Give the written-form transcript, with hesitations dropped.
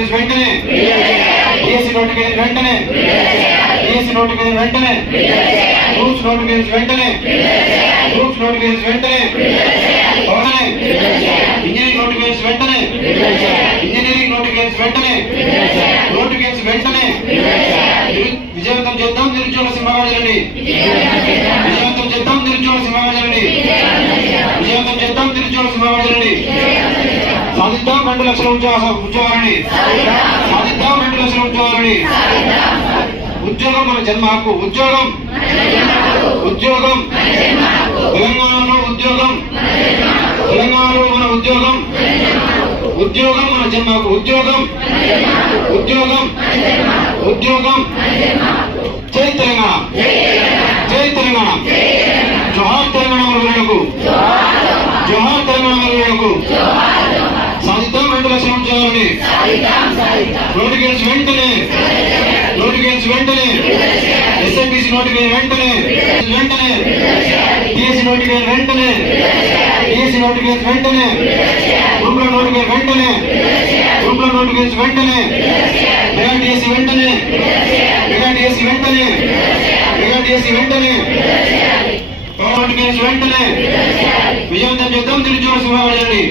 notification వెంటనే DSC notification వెంటనే DSC notification వెంటనే గ్రూప్స్ నోటిఫికేషన్ వెంటనే గ్రూప్స్ నోటిఫికేషన్ వెంటనే ఇంజనీరింగ్ నోటిఫికేషన్ వెంటనే ఇంజనీరింగ్ నోటిఫికేషన్ వెంటనే నోటిఫికేషన్ వెంటనే విజయవంతం చేద్దాం నిరుద్యోగ సింహరాజులండి విజయవంతం చేద్దాం నిరుద్యోగ సింహరాజులండి విజయవంతం చేద్దాం నిరుద్యోగ సింహరాజులండి సాధిద్దాం 2 లక్షల ఉద్యోగాలని సాధిద్దాం 2 లక్షల ఉద్యోగాలని ఉద్యోగం మన జన్మ హక్కు ఉద్యోగం ఉద్యోగం తెలంగాణలో ఉద్యోగం తెలంగాణలో మన ఉద్యోగం ఉద్యోగం మన జన్మ హక్కు ఉద్యోగం ఉద్యోగం ఉద్యోగం జై తెలంగాణ జై తెలంగాణ జోహార్ తెలంగాణ మహిళలకు జోహార్ తెలంగాణ మహిళలకు సాధిద్దాం 2 లక్షల ఉద్యోగాలని నోటిఫికేషన్ వెంటనే నోటిఫికేషన్ వెంటనే ఎస్ఎంబీసీ నోటిఫికేషన్ వెంటనే వెంటనే డిఎస్సి నోటిఫికేషన్ వెంటనే డిఎస్సి నోటిఫికేషన్ వెంటనే గ్రూప్ల నోటిఫికేషన్ వెంటనే గ్రూప్ల నోటిఫికేషన్ వెంటనే మెగా డిఎస్సి వెంటనే మెగా డిఎస్సి వెంటనే మెగా డిఎస్సి వెంటనే నోటిఫికేషన్ వెంటనే విజయవంతం చేద్దాం నిరుద్యోగ సింహరాజులండి